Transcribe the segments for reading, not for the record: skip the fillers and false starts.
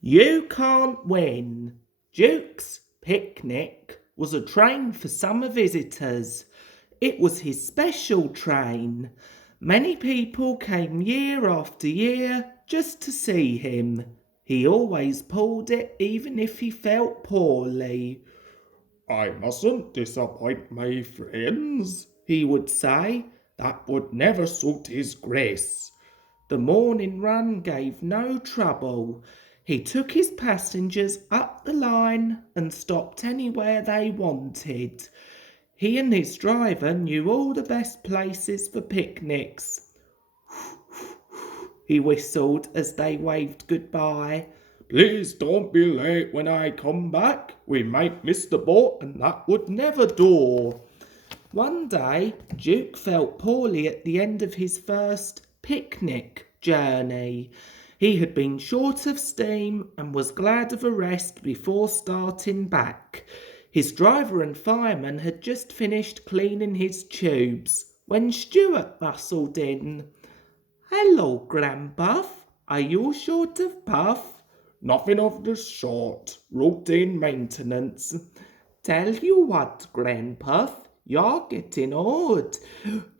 You can't win. Duke's picnic was a train for summer visitors. It was his special train. Many people came year after year just to see him. He always pulled it even if he felt poorly. I mustn't disappoint my friends, he would say. That would never suit his grace. The morning run gave no trouble. He took his passengers up the line and stopped anywhere they wanted. He and his driver knew all the best places for picnics. He whistled as they waved goodbye. Please don't be late when I come back. We might miss the boat and that would never do. One day, Duke felt poorly at the end of his first picnic journey. He had been short of steam and was glad of a rest before starting back. His driver and fireman had just finished cleaning his tubes when Stuart bustled in. Hello, Grandpuff. Are you short of puff? Nothing of the sort. Routine maintenance. Tell you what, Grandpuff, you're getting old.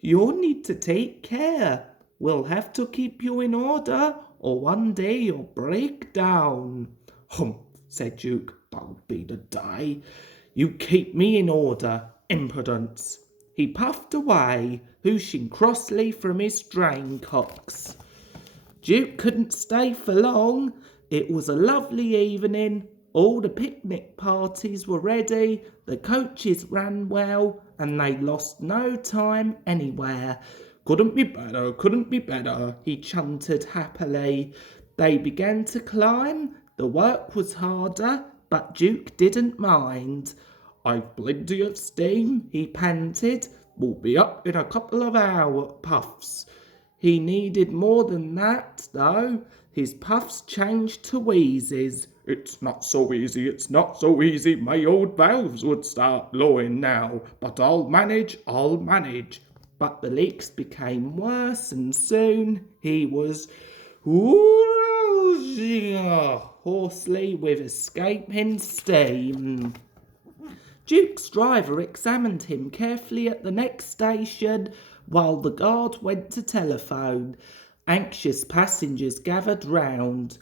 You need to take care. We'll have to keep you in order, or one day you'll break down. Humph, said Duke. That'll be the day. You keep me in order, impudence. He puffed away, hooshing crossly from his drain cocks. Duke couldn't stay for long. It was a lovely evening. All the picnic parties were ready, the coaches ran well, and they lost no time anywhere. Couldn't be better, he chanted happily. They began to climb. The work was harder, but Duke didn't mind. I've plenty of steam, he panted. We'll be up in a couple of hour puffs. He needed more than that, though. His puffs changed to wheezes. It's not so easy. My old valves would start blowing now. But I'll manage. But the leaks became worse, and soon he was whooshing hoarsely with escaping steam. Duke's driver examined him carefully at the next station while the guard went to telephone. Anxious passengers gathered round.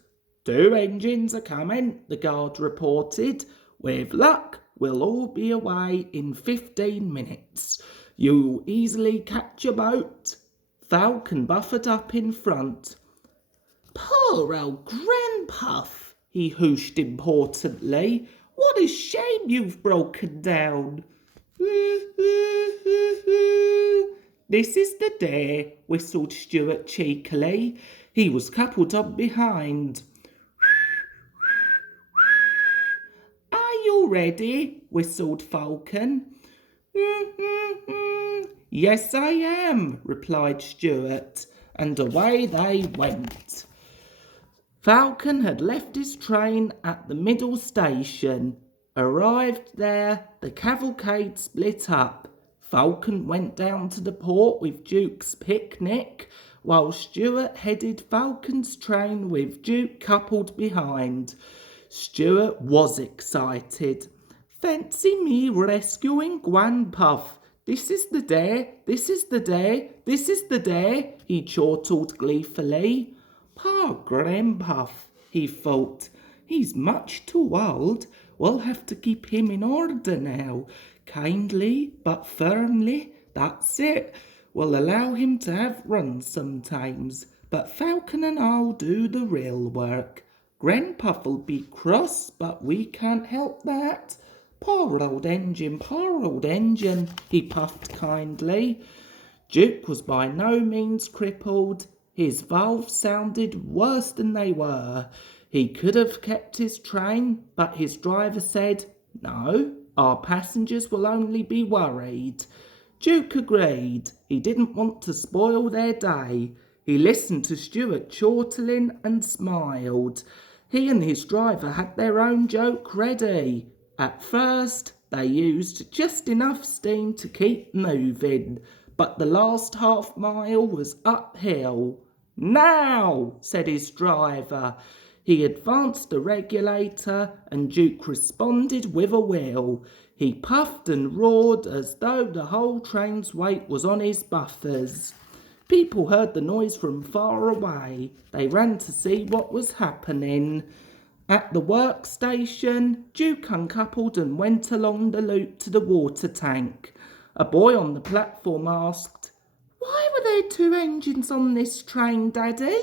2 engines are coming, the guard reported. With luck, we'll all be away in 15 minutes. You'll easily catch a boat. Falcon buffered up in front. Poor old Grandpuff, he hooshed importantly. What a shame you've broken down. This is the day, whistled Stuart cheekily. He was coupled on behind. Are you ready? Whistled Falcon. Yes, I am, replied Stuart, and away they went. Falcon had left his train at the middle station. Arrived there, the cavalcade split up. Falcon went down to the port with Duke's picnic, while Stuart headed Falcon's train with Duke coupled behind. Stuart was excited. Fancy me rescuing Grandpuff. This is the day, he chortled gleefully. Poor Grandpuff, he thought. He's much too old. We'll have to keep him in order now. Kindly but firmly, that's it. We'll allow him to have runs sometimes, but Falcon and I'll do the real work. Grandpuff'll be cross, but we can't help that. Poor old engine, he puffed kindly. Duke was by no means crippled. His valves sounded worse than they were. He could have kept his train, but his driver said, No, our passengers will only be worried. Duke agreed. He didn't want to spoil their day. He listened to Stuart chortling and smiled. He and his driver had their own joke ready. At first, they used just enough steam to keep moving, but the last half mile was uphill. Now, said his driver. He advanced the regulator, and Duke responded with a will. He puffed and roared as though the whole train's weight was on his buffers. People heard the noise from far away. They ran to see what was happening. At the workstation, Duke uncoupled and went along the loop to the water tank. A boy on the platform asked, "Why were there two engines on this train, Daddy?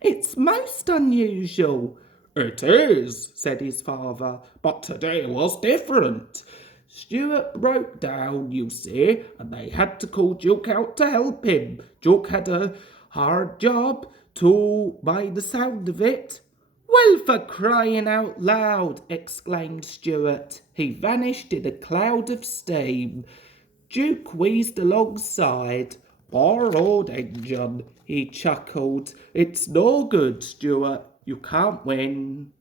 It's most unusual." "It is," said his father, "but today was different. Stuart broke down, you see, and they had to call Duke out to help him. Duke had a hard job, too, by the sound of it." "Well, for crying out loud!" exclaimed Stuart. He vanished in a cloud of steam. Duke wheezed alongside. "Poor old engine," he chuckled. "It's no good, Stuart. You can't win."